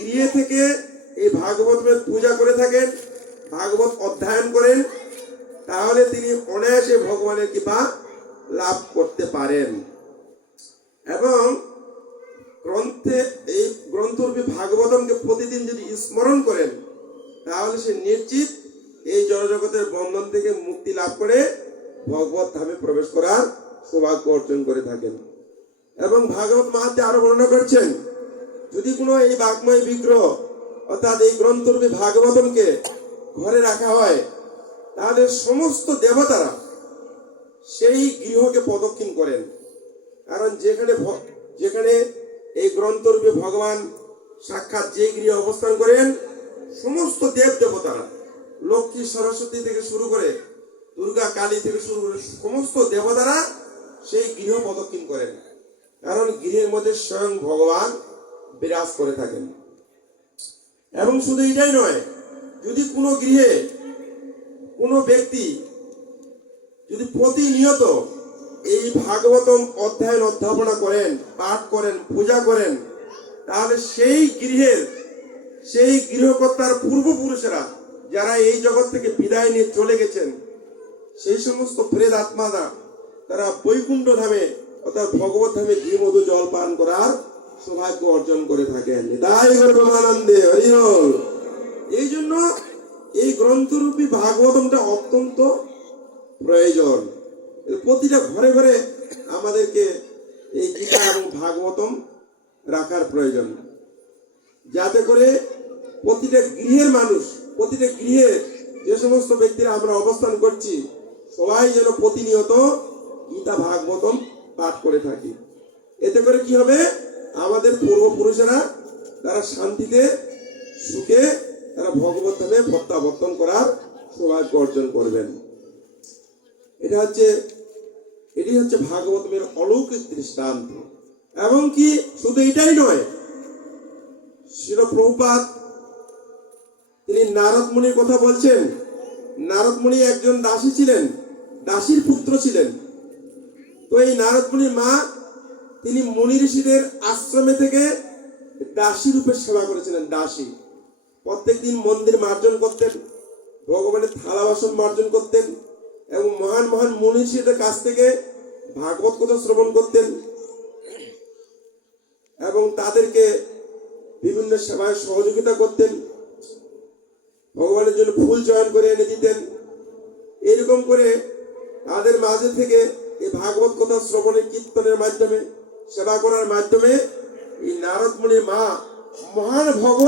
গৃহে থেকে এই ভাগবতের পূজা করে থাকেন, ভাগবত অধ্যয়ন করেন, তাহলে তিনি অনায়াসে ভগবানের কৃপা লাভ করতে পারেন। এবং এই গ্রন্থরূপী ভাগবতমকে প্রতিদিন যদি স্মরণ করেন, তাহলে সে নিশ্চিত এই জড়জগতের বন্ধন থেকে মুক্তি লাভ করে ভগবত ধামে প্রবেশ করার সৌভাগ্য অর্জন করে থাকেন। এবং ভাগবত মাহাত্ম্যে আরো বর্ণনা করছেন, যদি কোনো এই বাগ্ময় বিগ্রহ অর্থাৎ এই গ্রন্থরূপী ভাগবতমকে ঘরে রাখা হয়, তাহলে সমস্ত দেবতারা সেই গৃহকে প্রদক্ষিণ করেন। কারণ যেখানে এই গ্রন্থরূপী ভগবান সাক্ষাৎ যে গৃহে অবস্থান করেন, সমস্ত দেব দেবতারা, লক্ষ্মী সরস্বতী থেকে শুরু করে দুর্গা কালী থেকে শুরু করে সমস্ত দেবতারা সেই গৃহ প্রদক্ষিণ করেন। কারণ গৃহের মধ্যে স্বয়ং ভগবান বিরাজ করে থাকেন। এবং শুধু এটাই নয়, যদি কোনো গৃহে কোনো ব্যক্তি যদি প্রতিনিয়ত এই ভাগবতম অধ্যয়ন অধ্যাপনা করেন, পাঠ করেন, পূজা করেন, তাহলে সেই গৃহকর্তার পূর্বপুরুষেরা যারা এই জগৎ থেকে বিদায় নিয়ে চলে গেছেন, সেই সমস্ত প্রেত আত্মারা তারা বৈকুণ্ঠ ধামে অর্থাৎ ভগবত ধামে ঘি মধু জল পান করার সৌভাগ্য অর্জন করে থাকেন। তাই ব্রহ্মানন্দে হরিহর। এই জন্য এই গ্রন্থরূপী ভাগবতমটা অত্যন্ত প্রয়োজন। প্রতিটা ঘরে ঘরে আমাদেরকে এই গীতা এবং ভাগবতম রাখার প্রয়োজন, যাতে করে প্রতিটা গৃহের মানুষ, প্রতিটা গৃহে যে সমস্ত ব্যক্তিরা আমরা অবস্থান করছি, সবাই যেন প্রতিনিয়ত গীতা ভাগবতম পাঠ করে থাকি। এতে করে কি হবে, আমাদের পূর্বপুরুষেরা তারা শান্তিতে সুখে তারা ভগবত ধামে প্রত্যাবর্তন করার সৌভাগ্য অর্জন করবেন। এটি হচ্ছে ভাগবতের অলৌকিক দৃষ্টান্ত। এবং কি শুধু এটাই নয়, শ্রীল প্রভুপাদ তিনি নারদ মুনির কথা বলছেন। নারদ মুনি একজন দাসী ছিলেন, দাসীর পুত্র ছিলেন। তো এই নারদ মুনির মা তিনি মুনি ঋষিদের আশ্রমে থেকে দাসী রূপে সেবা করেছিলেন। দাসী প্রত্যেকদিন মন্দির মার্জন করতেন, ভগবানের থালা বাসন মার্জন করতেন এবং মহান মহান মুনি ঋষিদের কাছ থেকে ভাগবত কথা শ্রবণ করতেন এবং তাদেরকে বিভিন্ন সেবায় সহযোগিতা করতেন, ভগবানের জন্য ফুল চয়ন করে এনে দিতেন। এরকম করে তাদের মাঝে থেকে এই ভাগবত কথা শ্রবণের কীর্তনের মাধ্যমে সেবা করার মাধ্যমে এই নারদ মুনির মা মহান ভগবান